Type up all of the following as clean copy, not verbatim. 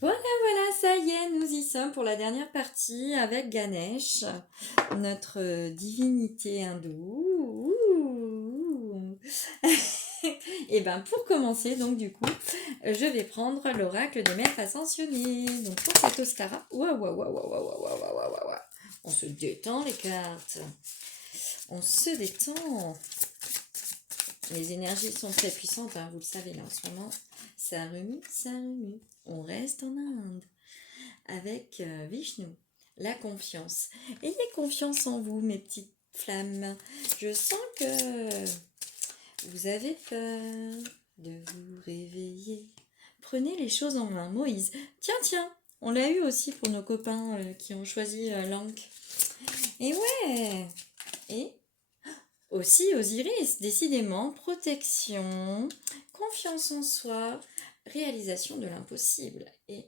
Voilà, ça y est, nous y sommes pour la dernière partie avec Ganesh, notre divinité hindoue. Et ben pour commencer, donc du coup, je vais prendre l'oracle des maîtres ascensionnés. Donc pour cette Ostara, on se détend les cartes. On se détend. Les énergies sont très puissantes, hein, vous le savez là en ce moment. Ça remue, ça remue. On reste en Inde avec Vishnu. La confiance. Ayez confiance en vous, mes petites flammes. Je sens que vous avez peur de vous réveiller. Prenez les choses en main. Moïse. Tiens, on l'a eu aussi pour nos copains qui ont choisi l'Ankh. Et ouais. Et aussi Osiris, décidément, protection, confiance en soi, réalisation de l'impossible. Et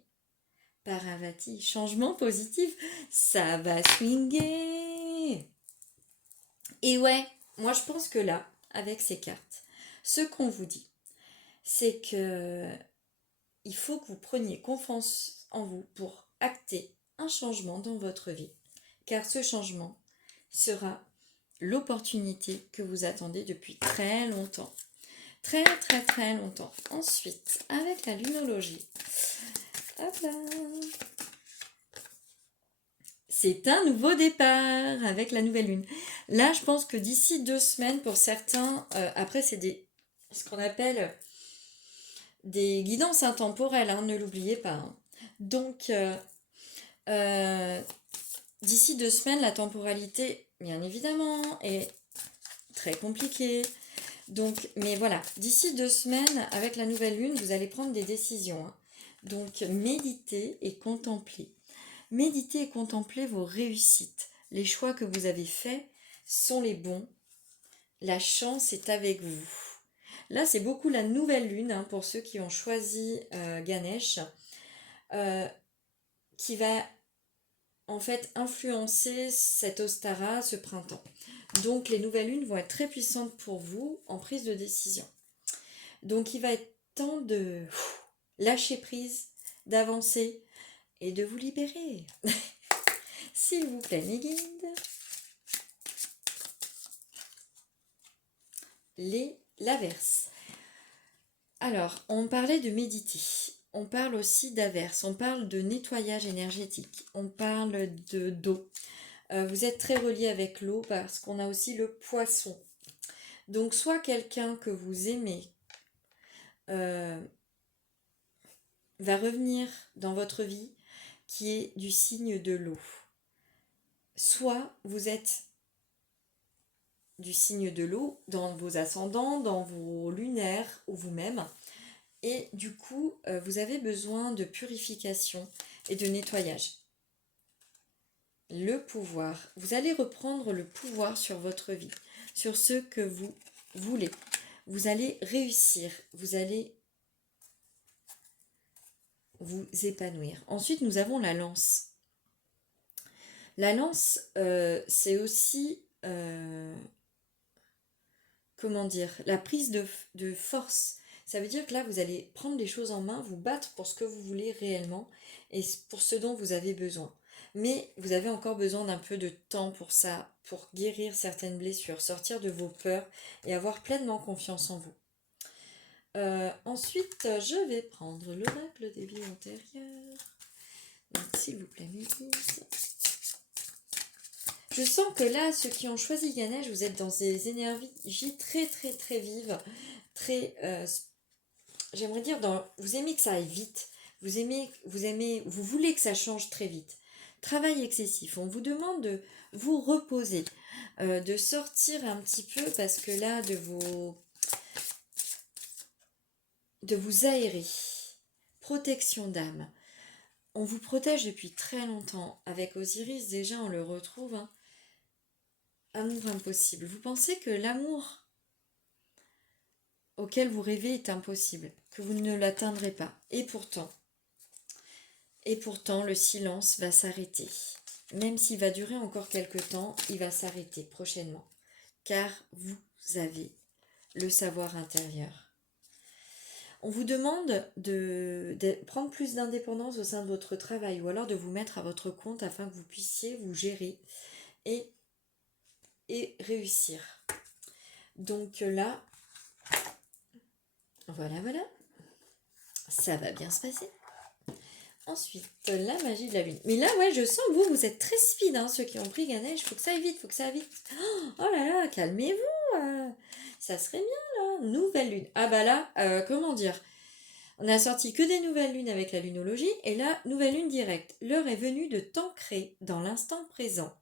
Paravati, changement positif, ça va swinguer. Et ouais, moi je pense que là, avec ces cartes, ce qu'on vous dit, c'est que il faut que vous preniez confiance en vous pour acter un changement dans votre vie. Car ce changement sera l'opportunité que vous attendez depuis très longtemps. Très longtemps. Ensuite, avec la lunologie, hop là, c'est un nouveau départ avec la nouvelle lune. Là, je pense que d'ici 2 semaines, pour certains, après, c'est ce qu'on appelle des guidances intemporelles, hein, ne l'oubliez pas. Hein. Donc, d'ici 2 semaines, la temporalité, bien évidemment, est très compliquée. Donc, mais voilà, d'ici 2 semaines, avec la nouvelle lune, vous allez prendre des décisions. Hein. Donc, méditez et contemplez. Méditez et contemplez vos réussites. Les choix que vous avez faits sont les bons. La chance est avec vous. Là, c'est beaucoup la nouvelle lune, hein, pour ceux qui ont choisi Ganesh, qui va en fait influencer cette Ostara ce printemps. Donc, les nouvelles lunes vont être très puissantes pour vous en prise de décision. Donc, il va être temps de lâcher prise, d'avancer et de vous libérer. S'il vous plaît, mes guides. L'averse. Alors, on parlait de méditer. On parle aussi d'averse. On parle de nettoyage énergétique. On parle d'eau. Vous êtes très relié avec l'eau parce qu'on a aussi le poisson. Donc, soit quelqu'un que vous aimez va revenir dans votre vie qui est du signe de l'eau. Soit vous êtes du signe de l'eau dans vos ascendants, dans vos lunaires ou vous-même. Et du coup, vous avez besoin de purification et de nettoyage. Le pouvoir. Vous allez reprendre le pouvoir sur votre vie, sur ce que vous voulez. Vous allez réussir, vous allez vous épanouir. Ensuite, nous avons la lance. La lance, c'est aussi, comment dire, la prise de force. Ça veut dire que là, vous allez prendre les choses en main, vous battre pour ce que vous voulez réellement et pour ce dont vous avez besoin. Mais vous avez encore besoin d'un peu de temps pour ça, pour guérir certaines blessures, sortir de vos peurs et avoir pleinement confiance en vous. Ensuite, je vais prendre l'oracle des vies antérieures. Donc, s'il vous plaît, mes guides. Je sens que là, ceux qui ont choisi Ganesh, vous êtes dans des énergies très vives, très, j'aimerais dire, vous aimez que ça aille vite, vous voulez que ça change très vite. Travail excessif, on vous demande de vous reposer, de sortir un petit peu parce que là, de vous aérer, protection d'âme. On vous protège depuis très longtemps. Avec Osiris, déjà, on le retrouve. Hein. Amour impossible. Vous pensez que l'amour auquel vous rêvez est impossible, que vous ne l'atteindrez pas. Et pourtant, le silence va s'arrêter. Même s'il va durer encore quelques temps, il va s'arrêter prochainement. Car vous avez le savoir intérieur. On vous demande de prendre plus d'indépendance au sein de votre travail ou alors de vous mettre à votre compte afin que vous puissiez vous gérer et réussir. Donc là, voilà, ça va bien se passer. Ensuite, la magie de la lune. Mais là, ouais, je sens que vous êtes très speed, hein, ceux qui ont pris Ganesh. Faut que ça aille vite, faut que ça aille vite. Oh là là, calmez-vous. Ça serait bien, là. Nouvelle lune. Ah bah là, comment dire? On a sorti que des nouvelles lunes avec la lunologie. Et là, nouvelle lune directe. L'heure est venue de t'ancrer dans l'instant présent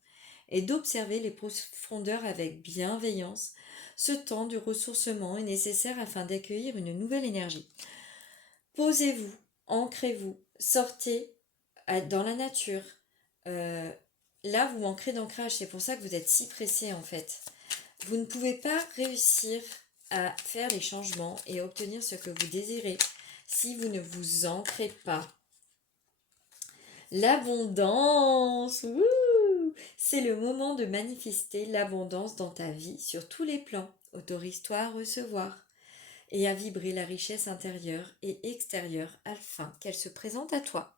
et d'observer les profondeurs avec bienveillance. Ce temps du ressourcement est nécessaire afin d'accueillir une nouvelle énergie. Posez-vous, ancrez-vous, sortez dans la nature. Là, vous manquerez d'ancrage, c'est pour ça que vous êtes si pressé en fait. Vous ne pouvez pas réussir à faire les changements et à obtenir ce que vous désirez si vous ne vous ancrez pas. L'abondance, c'est le moment de manifester l'abondance dans ta vie sur tous les plans. Autorise-toi à recevoir et à vibrer la richesse intérieure et extérieure afin qu'elle se présente à toi.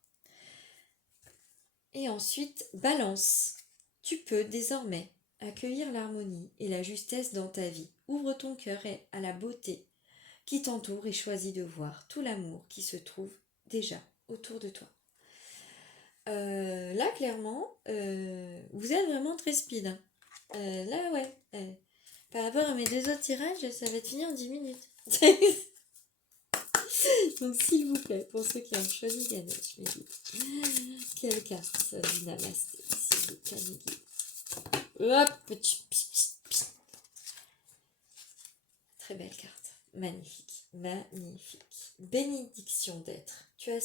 Et ensuite, balance. Tu peux désormais accueillir l'harmonie et la justesse dans ta vie. Ouvre ton cœur à la beauté qui t'entoure et choisis de voir tout l'amour qui se trouve déjà autour de toi. Là, clairement, vous êtes vraiment très speed. Hein. Là, ouais. Par rapport à mes 2 autres tirages, ça va être fini en 10 minutes. Donc, s'il vous plaît, pour ceux qui ont choisi Ganesh, mes guides, quelle carte du Namasté, s'il vous plaît, mes guides. Hop, petit. Très belle carte. Magnifique. Bénédiction d'être. Tu as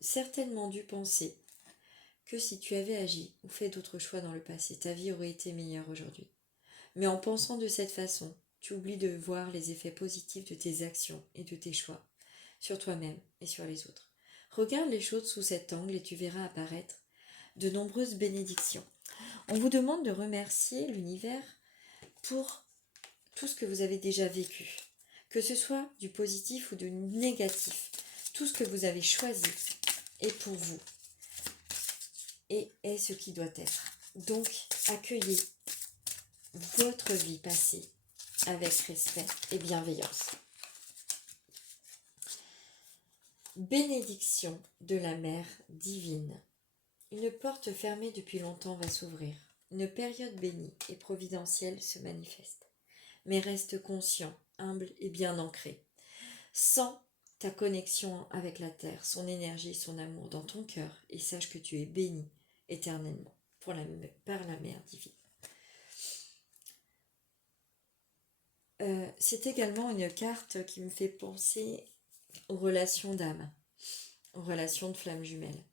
certainement dû penser que si tu avais agi ou fait d'autres choix dans le passé, ta vie aurait été meilleure aujourd'hui. Mais en pensant de cette façon, tu oublies de voir les effets positifs de tes actions et de tes choix sur toi-même et sur les autres. Regarde les choses sous cet angle et tu verras apparaître de nombreuses bénédictions. On vous demande de remercier l'univers pour tout ce que vous avez déjà vécu, que ce soit du positif ou du négatif. Tout ce que vous avez choisi est pour vous et est ce qui doit être. Donc, accueillez votre vie passée avec respect et bienveillance. Bénédiction de la Mère divine. Une porte fermée depuis longtemps va s'ouvrir. Une période bénie et providentielle se manifeste. Mais reste conscient, humble et bien ancré. Sens ta connexion avec la terre, son énergie, son amour dans ton cœur et sache que tu es béni éternellement par la Mère divine. C'est également une carte qui me fait penser aux relations d'âme, aux relations de flammes jumelles.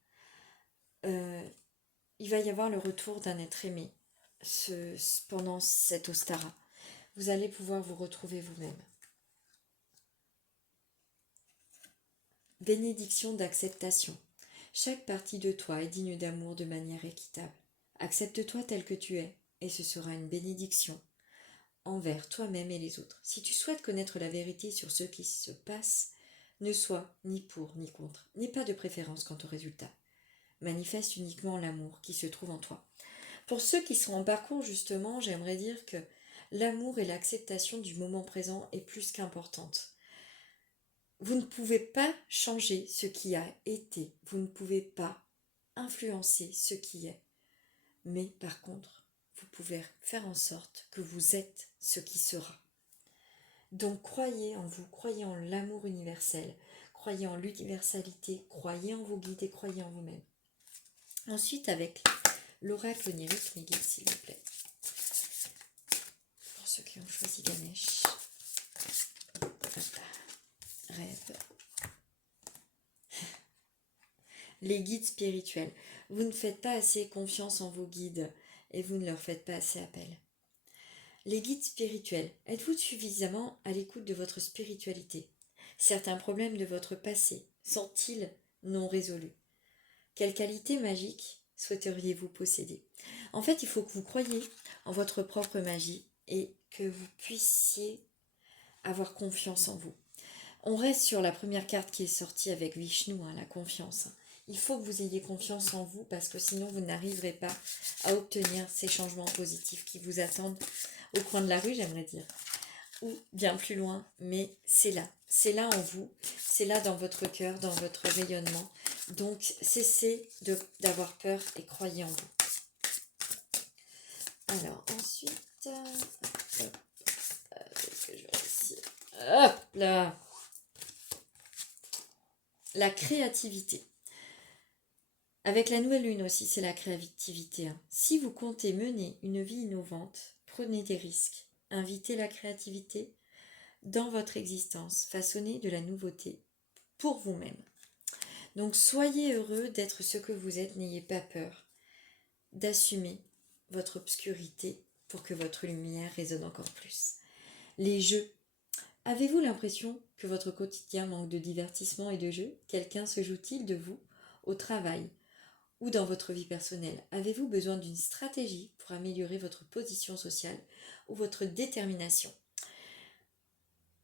Il va y avoir le retour d'un être aimé pendant cette Ostara. Vous allez pouvoir vous retrouver vous-même. Bénédiction d'acceptation. Chaque partie de toi est digne d'amour de manière équitable. Accepte-toi tel que tu es, et ce sera une bénédiction envers toi-même et les autres. Si tu souhaites connaître la vérité sur ce qui se passe, ne sois ni pour ni contre, n'aie pas de préférence quant au résultat. Manifeste uniquement l'amour qui se trouve en toi. Pour ceux qui sont en parcours, justement, j'aimerais dire que l'amour et l'acceptation du moment présent est plus qu'importante. Vous ne pouvez pas changer ce qui a été, vous ne pouvez pas influencer ce qui est. Mais par contre, vous pouvez faire en sorte que vous êtes ce qui sera. Donc croyez en vous, croyez en l'amour universel, croyez en l'universalité, croyez en vos guides et croyez en vous-même. Ensuite, avec l'oracle onirique, mes guides, s'il vous plaît. Pour ceux qui ont choisi Ganesh. Rêve. Les guides spirituels. Vous ne faites pas assez confiance en vos guides et vous ne leur faites pas assez appel. Les guides spirituels, êtes-vous suffisamment à l'écoute de votre spiritualité? Certains problèmes de votre passé sont-ils non résolus? Quelle qualité magique souhaiteriez-vous posséder? En fait, il faut que vous croyiez en votre propre magie et que vous puissiez avoir confiance en vous. On reste sur la première carte qui est sortie avec Vishnu, hein, la confiance. Il faut que vous ayez confiance en vous parce que sinon vous n'arriverez pas à obtenir ces changements positifs qui vous attendent au coin de la rue, j'aimerais dire, ou bien plus loin, mais c'est là en vous, c'est là dans votre cœur, dans votre rayonnement. Donc cessez d'avoir peur et croyez en vous. Alors ensuite, hop, que je vérifie. Hop là, la créativité. Avec la nouvelle lune aussi, c'est la créativité. Hein. Si vous comptez mener une vie innovante, prenez des risques. Invitez la créativité dans votre existence, façonnez de la nouveauté pour vous-même. Donc soyez heureux d'être ce que vous êtes, n'ayez pas peur d'assumer votre obscurité pour que votre lumière résonne encore plus. Les jeux. Avez-vous l'impression que votre quotidien manque de divertissement et de jeux? Quelqu'un se joue-t-il de vous au travail ou dans votre vie personnelle? Avez-vous besoin d'une stratégie pour améliorer votre position sociale ou votre détermination?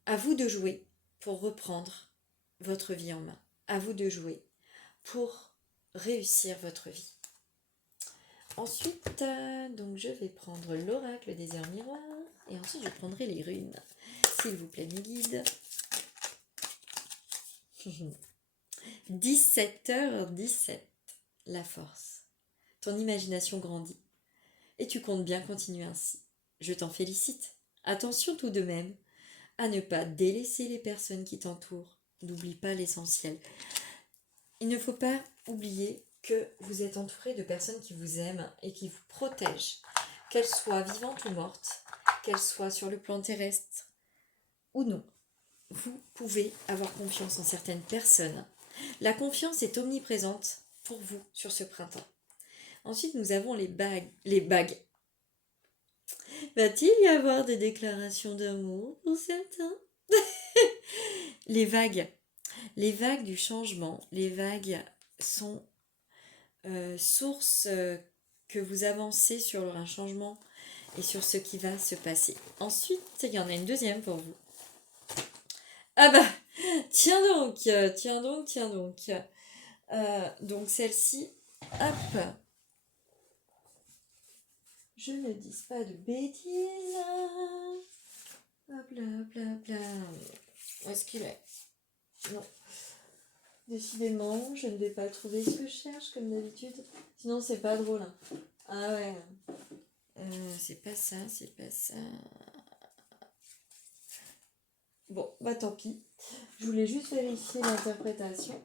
À vous de jouer pour reprendre votre vie en main. À vous de jouer pour réussir votre vie. Ensuite, donc je vais prendre l'oracle des heures miroirs et ensuite je prendrai les runes. S'il vous plaît, mes guides. 17h17. La force. Ton imagination grandit. Et tu comptes bien continuer ainsi. Je t'en félicite. Attention tout de même à ne pas délaisser les personnes qui t'entourent. N'oublie pas l'essentiel. Il ne faut pas oublier que vous êtes entouré de personnes qui vous aiment et qui vous protègent. Qu'elles soient vivantes ou mortes, qu'elles soient sur le plan terrestre ou non. Vous pouvez avoir confiance en certaines personnes. La confiance est omniprésente pour vous sur ce printemps. Ensuite, nous avons les bagues. Les bagues. Va-t-il y avoir des déclarations d'amour pour certains? Les vagues. Les vagues du changement. Les vagues sont source que vous avancez sur un changement et sur ce qui va se passer. Ensuite, il y en a une deuxième pour vous. Ah bah, tiens donc. Donc celle-ci, hop. Je ne dis pas de bêtises. Hop là, hop là, hop là. Où est-ce qu'il est? Non. Décidément, je ne vais pas trouver ce que je cherche comme d'habitude. Sinon, c'est pas drôle. Hein. Ah ouais. C'est pas ça, c'est pas ça. Bon, bah tant pis. Je voulais juste vérifier l'interprétation.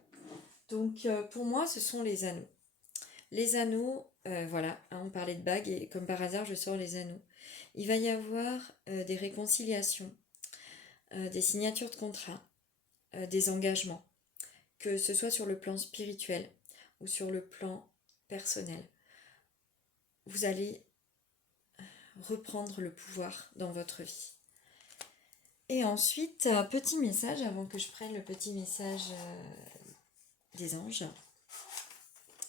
Donc, pour moi, ce sont les anneaux. Les anneaux, voilà, hein, on parlait de bagues et comme par hasard, je sors les anneaux. Il va y avoir des réconciliations, des signatures de contrats, des engagements, que ce soit sur le plan spirituel ou sur le plan personnel. Vous allez reprendre le pouvoir dans votre vie. Et ensuite, un petit message avant que je prenne le petit message des anges.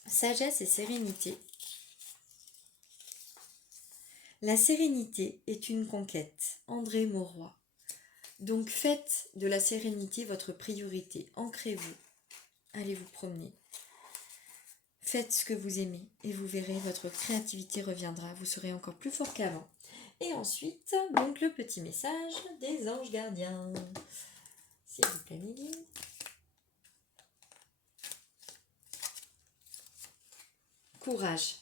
Sagesse et sérénité. La sérénité est une conquête. André Mauroy. Donc faites de la sérénité votre priorité. Ancrez-vous. Allez vous promener. Faites ce que vous aimez et vous verrez, votre créativité reviendra. Vous serez encore plus fort qu'avant. Et ensuite, donc le petit message des anges gardiens. S'il vous plaît, Miguel. Courage.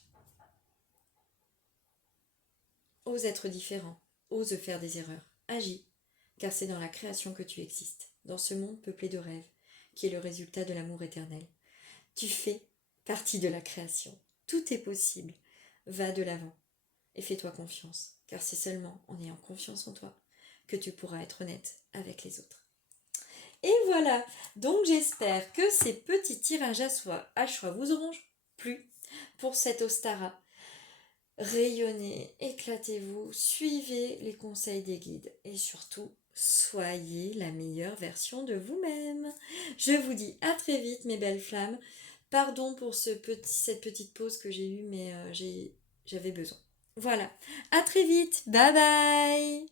Ose être différent. Ose faire des erreurs. Agis, car c'est dans la création que tu existes, dans ce monde peuplé de rêves, qui est le résultat de l'amour éternel. Tu fais partie de la création. Tout est possible. Va de l'avant et fais-toi confiance, car c'est seulement en ayant confiance en toi que tu pourras être honnête avec les autres. Et voilà, donc j'espère que ces petits tirages à choix vous auront plu pour cette Ostara. Rayonnez, éclatez-vous, suivez les conseils des guides et surtout, soyez la meilleure version de vous-même. Je vous dis à très vite mes belles flammes. Pardon pour cette petite pause que j'ai eue, mais j'avais besoin. Voilà, à très vite, bye bye.